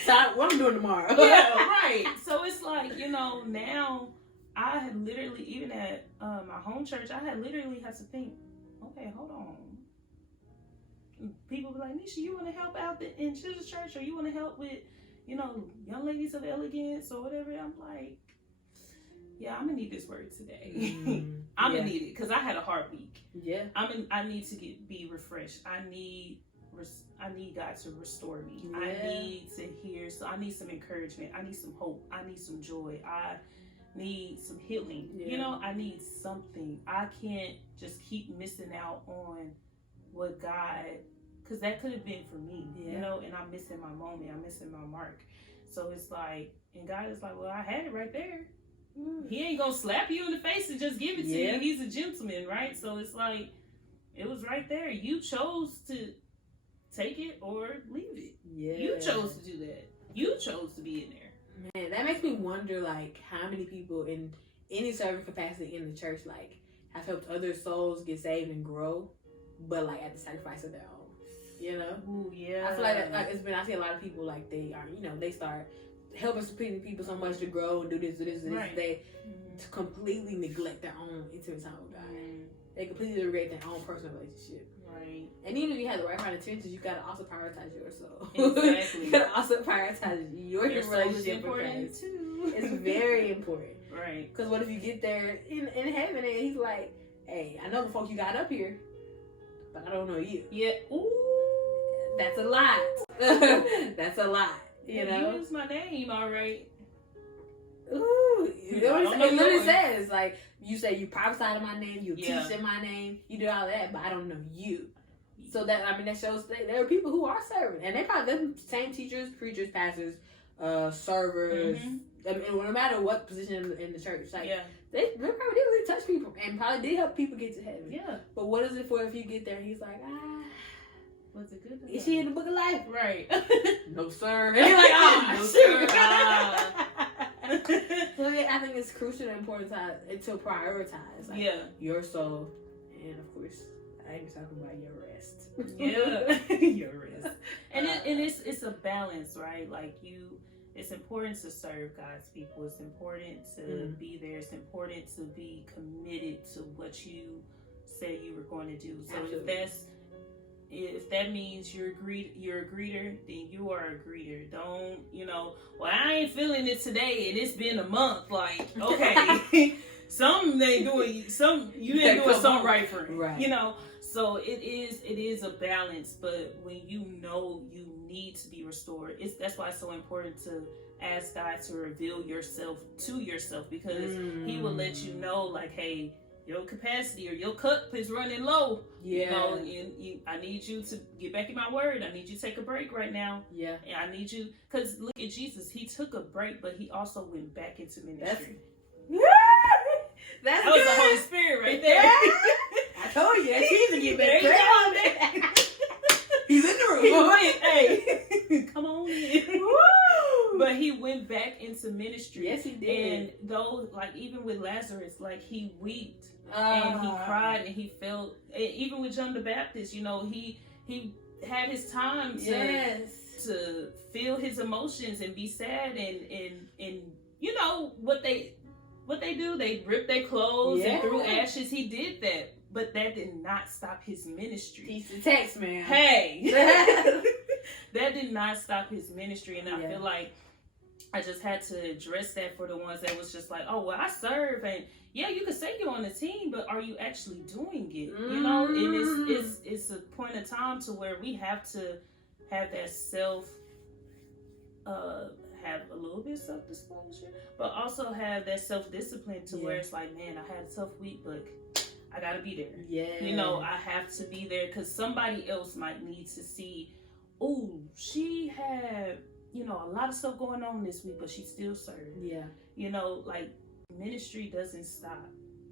So what I'm doing tomorrow. Yeah, right. So it's like, you know, now I had literally, even at my home church, I had literally had to think, okay, hold on. People be like, Nisha, you want to help out in children's church, or you want to help with, you know, young ladies of elegance or whatever. I'm like, yeah, I'm gonna need this word today. I'm gonna need it because I had a hard week. Yeah. I need to be refreshed. I need God to restore me. Yeah. I need to hear. So I need some encouragement. I need some hope. I need some joy. I need some healing. Yeah. You know, I need something. I can't just keep missing out on what God. Because that could have been for me, you know, and I'm missing my moment. I'm missing my mark. So it's like, and God is like, well, I had it right there. He ain't going to slap you in the face and just give it to you. He's a gentleman, right? So it's like, it was right there. You chose to take it or leave it. Yeah. You chose to do that. You chose to be in there. Man, that makes me wonder, like, how many people in any serving capacity in the church, like, have helped other souls get saved and grow, but, like, at the sacrifice of their own. You know? Ooh, yeah. I feel like I see a lot of people, like, they are, you know, they start helping people so much to grow and do this. Right. They completely neglect their own intimate time with God. They completely neglect their own personal relationship. Right. And even if you have the right kind of intentions, you gotta also prioritize your soul. Exactly. You gotta also prioritize your relationship with Christ. Too. It's very important. Right. Because what if you get there in heaven and he's like, hey, I know the folk you got up here, but I don't know you. Yeah. Ooh. That's a lot. That's a lot. You know? You use my name, all right. Ooh. It literally says, like, you say you prophesied in my name, you teach in my name, you do all that, but I don't know you. So that, I mean, that shows there are people who are serving. And they probably, they're the same teachers, preachers, pastors, servers, I mean, no matter what position in the church. Like, they probably did really touch people and probably did help people get to heaven. Yeah. But what is it for if you get there and he's like, was it good? Is she in the book of life? Right. No, sir. And you're like, oh, no, sir. So yeah, I think it's crucial and important to prioritize your soul, and of course, I ain't talking about your rest. Your rest. And it's a balance, right? Like it's important to serve God's people. It's important to be there. It's important to be committed to what you said you were going to do. So if that means you're a greeter, then you are a greeter. Don't, well, I ain't feeling it today and it's been a month. Like, okay, you ain't doing something right for it. Right. So it is a balance, but when you need to be restored, that's why it's so important to ask God to reveal yourself to yourself, because He will let you know, like, hey, your capacity or your cup is running low. Yeah. I need you to get back in my word. I need you to take a break right now. Yeah. And I need you, because look at Jesus. He took a break, but He also went back into ministry. That was the Holy Spirit right there. I told you, that's easy to get back. He's in the room. Hey, come on in. Woo! But He went back into ministry. Yes, He did. And though, like, even with Lazarus, like, He wept and He cried and He felt. Even with John the Baptist, he had his time to feel his emotions and be sad and what they do, they ripped their clothes and threw ashes. He did that. But that did not stop his ministry. He's the text man. Hey. That did not stop his ministry. And I feel like I just had to address that for the ones that was just like, oh, well, I serve. And yeah, you could say you're on the team, but are you actually doing it? And it's a point of time to where we have to have that have a little bit of self-disclosure, but also have that self-discipline to where it's like, man, I had a tough week, but I gotta be there. Yeah. I have to be there because somebody else might need to see, oh, she had, a lot of stuff going on this week, but she still served. Yeah. Like, ministry doesn't stop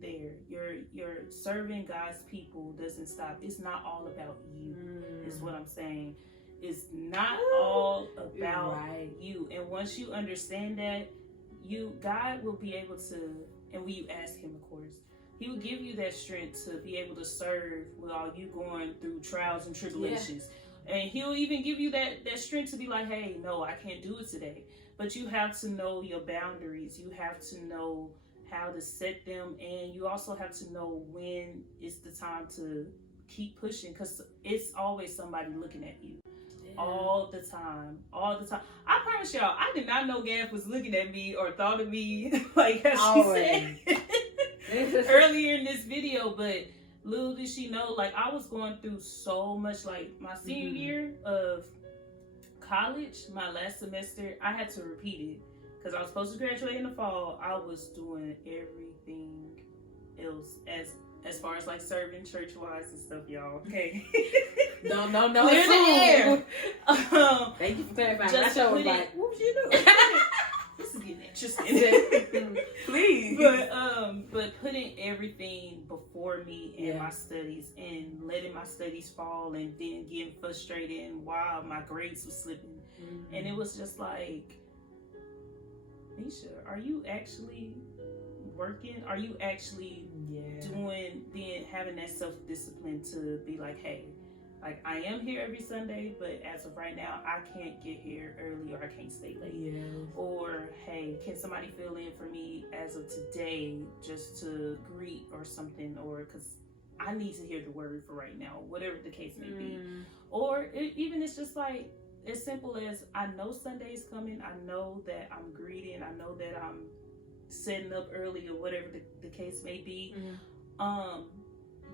there. Your serving God's people doesn't stop. It's not all about you, is what I'm saying. It's not all about you. And once you understand that, God will be able to, and when you ask Him, of course, He will give you that strength to be able to serve while you going through trials and tribulations. Yeah. And He'll even give you that strength to be like, hey, no, I can't do it today. But you have to know your boundaries. You have to know how to set them. And you also have to know when it's the time to keep pushing, because it's always somebody looking at you. All the time. I promise y'all, I did not know Gav was looking at me or thought of me like as she said earlier in this video. But little did she know, like, I was going through so much. Like, my senior year of college, my last semester, I had to repeat it because I was supposed to graduate in the fall. I was doing everything else as far as like serving church-wise and stuff, y'all. Okay. No. Clear the air. Thank you for clarifying. Just I was like, what was you doing? This is getting interesting. Please. But putting everything before me and my studies, and letting my studies fall, and then getting frustrated and while my grades were slipping. And it was just like, Nisha, are you actually working? Are you actually having that self-discipline to be like, hey, like, I am here every Sunday, but as of right now, I can't get here early, or I can't stay late. Yeah. Or, hey, can somebody fill in for me as of today just to greet or something, or because I need to hear the word for right now, whatever the case may be. Or even it's just like as simple as, I know Sunday's coming, I know that I'm greeting, I know that I'm setting up early, or whatever the case may be.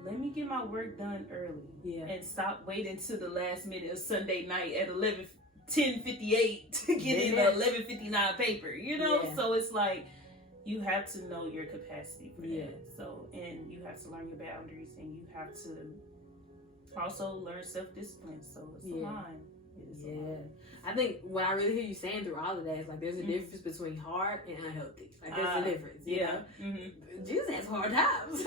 Let me get my work done early and stop waiting to the last minute of Sunday night at 10:58 to get in the 11:59 paper, So it's like, you have to know your capacity for that. So, and you have to learn your boundaries, and you have to also learn self-discipline. So it's a line. I think what I really hear you saying through all of that is like, there's a difference between hard and unhealthy. Like, there's a difference. You know? Jesus has hard times.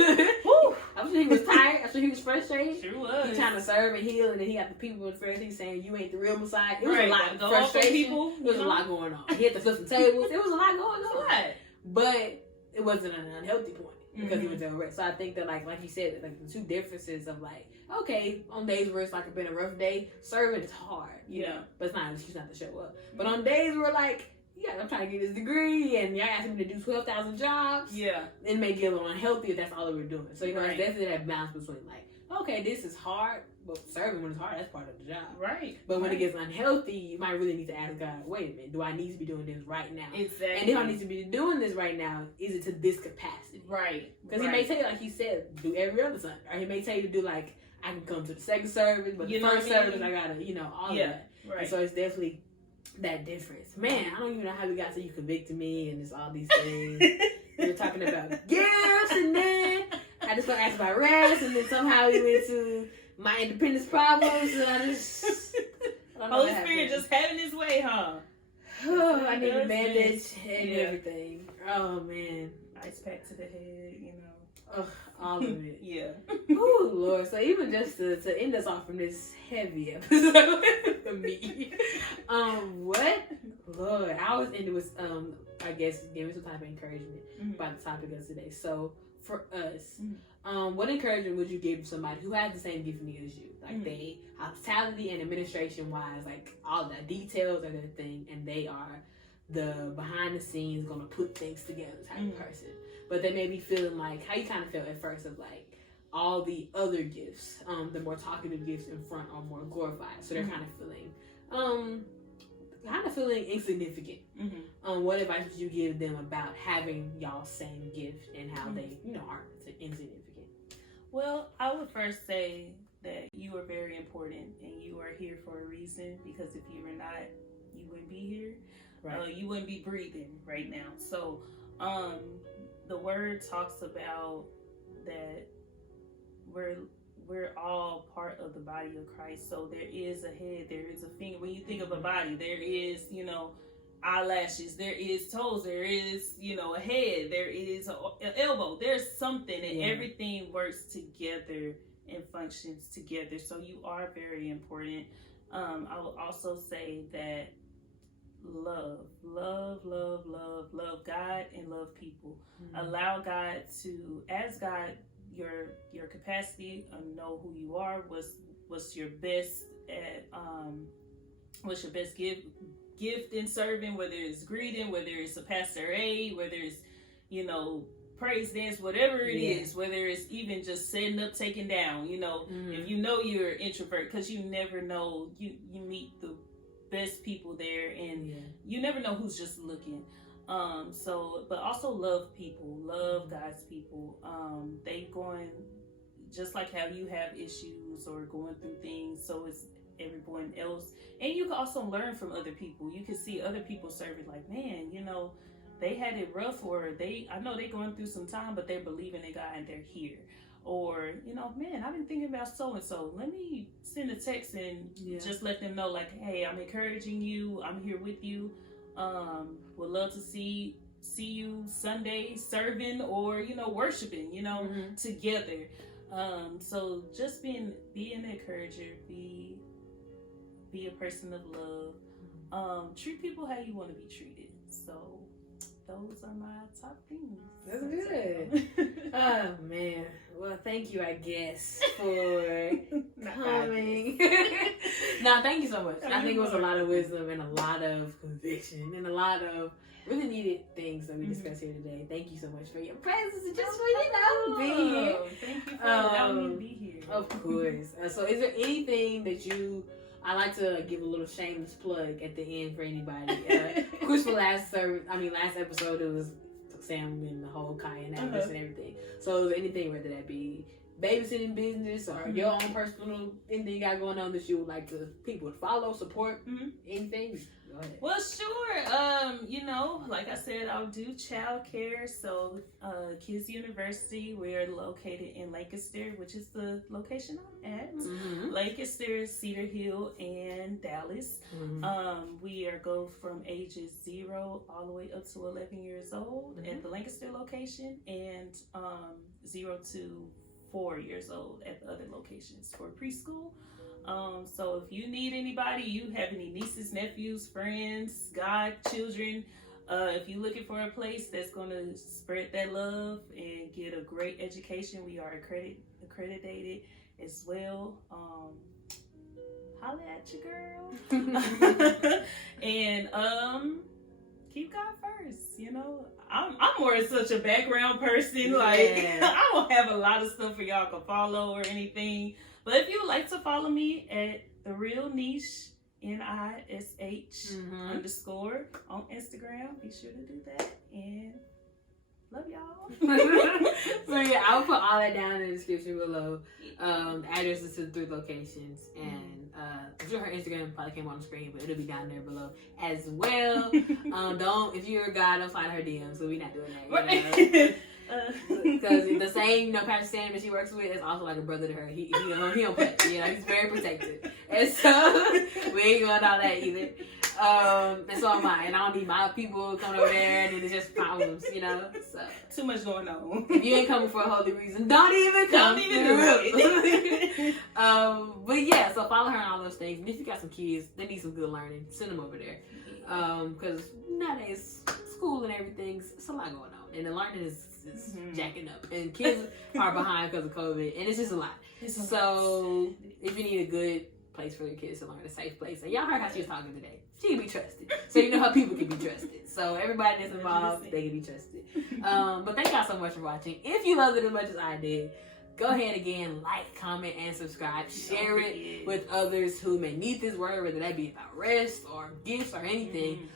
I was sure he was tired. I'm sure he was frustrated. Sure was. He trying to serve and heal, and then he got the people in front of him saying, "You ain't the real Messiah." It was a lot of frustration. People, it was a lot going on. He had to flip some tables. It was a lot going on. Right. But it wasn't an unhealthy point because he was doing rest. So I think that like you said, like the two differences of like, okay, on days where it's like been a rough day, serving is hard. You know, but it's not an excuse not to show up. But on days where like, yeah, I'm trying to get this degree, and y'all asked me to do 12,000 jobs. Yeah, it may get a little unhealthy if that's all that we're doing. So you know, it's definitely that balance between like, okay, this is hard, but serving when it's hard, that's part of the job. Right. But when it gets unhealthy, you might really need to ask God, wait a minute, do I need to be doing this right now? Exactly. And if I need to be doing this right now, is it to this capacity? Right. Because he may tell you, like he said, do every other Sunday, or he may tell you to do like, I can come to the second service, but the first service I gotta, all of that. Right. And so it's definitely that difference. Man, I don't even know how we got to you convicting me and just all these things. We were talking about gifts, and then I just got asked about rest, and then somehow we went to my independence problems, and I don't know. Holy Spirit just having his way, huh? Oh, I need a bandage and everything. Oh man, ice pack to the head, all of it. Yeah. Oh Lord. So even just to end us off from this heavy episode for me, what Lord, I always end it with I guess giving some type of encouragement about the topic of today. So for us, what encouragement would you give somebody who has the same gifting as you? Like they hospitality and administration wise, like all the details are their thing, and they are the behind the scenes gonna put things together type of person. But they may be feeling like how you kind of felt at first of like all the other gifts, the more talkative gifts in front are more glorified. So they're kind of feeling insignificant. What advice would you give them about having y'all same gift and how they, aren't insignificant? Well, I would first say that you are very important and you are here for a reason, because if you were not, you wouldn't be here. Right. You wouldn't be breathing right now. So, the word talks about that we're all part of the body of Christ. So there is a head, there is a finger. When you think of a body, there is, eyelashes, there is toes, there is, a head, there is an elbow. There's something, and everything works together and functions together. So you are very important. I will also say that love God and love people. Allow God to ask God your capacity, know who you are, what's your best at what's your best gift in serving, whether it's greeting, whether it's a pastoral, whether it's praise dance, whatever it is, whether it's even just setting up, taking down, if you're an introvert, because you never know, you meet the best people there, and you never know who's just looking. But also love people, love God's people. They going, just like how you have issues or going through things, so is everyone else. And you can also learn from other people. You can see other people serving, like, man, they had it rough, or I know they're going through some time, but they're believing in God and they're here. Or, man, I've been thinking about so-and-so. Let me send a text and just let them know, like, hey, I'm encouraging you. I'm here with you. Would love to see you Sunday serving or, worshiping, together. So just be an encourager, be a person of love. Treat people how you want to be treated. So those are my top things. That's good. Oh man. Well, thank you, I guess, for coming. No, thank you so much. I think it was a lot of wisdom and a lot of conviction and a lot of really needed things that we discussed here today. Thank you so much for your presence and just for being here. Thank you for allowing me to be here. Of course. So, is there anything that I like to give a little shameless plug at the end for anybody. Of course, for last episode, it was Sam and the whole Kaya and and everything. So, anything, whether that be babysitting business or your own personal anything you got going on that you would like to people to follow, support, anything? Go ahead. Well, sure. Like I said, I'll do child care. So, Kids University, we're located in Lancaster, which is the location I'm at. Lancaster, Cedar Hill, and Dallas. We go from ages 0 all the way up to 11 years old at the Lancaster location, and 0 to 4 years old at the other locations for preschool. So if you need anybody, you have any nieces, nephews, friends, godchildren, if you're looking for a place that's going to spread that love and get a great education, we are accredited as well. Holla at your girl. And keep God first, you know. I'm more such a background person. Like, I don't have a lot of stuff for y'all to follow or anything. But if you would like to follow me at The Real Niche, NISH _ on Instagram, be sure to do that. And love y'all. So yeah, I'll put all that down in the description below. Addresses to the 3 locations, and I'm sure her Instagram probably came on the screen, but it'll be down there below as well. If you're a guy, don't slide her DMs, so we're not doing that. Because the same, Pastor Sam that she works with is also like a brother to her. He don't play. He's very protective, and so we ain't doing all that either. And so am I, and I don't need my people coming over there, and it's just problems, So too much going on. If you ain't coming for a holy reason, don't even come. Don't even do it. But yeah, so follow her on all those things. And if you got some kids, they need some good learning, send them over there. Because nowadays, school and everything's, it's a lot going on, and the learning is jacking up, and kids are behind because of COVID, and it's just a lot. So if you need a good place for your kids to learn, a safe place, and y'all heard how she was talking today, she can be trusted. So you know how people can be trusted. So everybody that's involved, they can be trusted. But thank y'all so much for watching. If you loved it as much as I did, go ahead again, like, comment, and subscribe. Share it with others who may need this word, whether that be about rest or gifts or anything.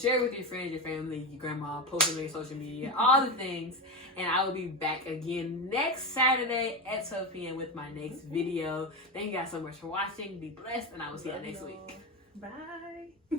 Share it with your friends, your family, your grandma, post it on your social media, all the things. And I will be back again next Saturday at 12 p.m. with my next video. Thank you guys so much for watching. Be blessed, and I will see you next week. Bye.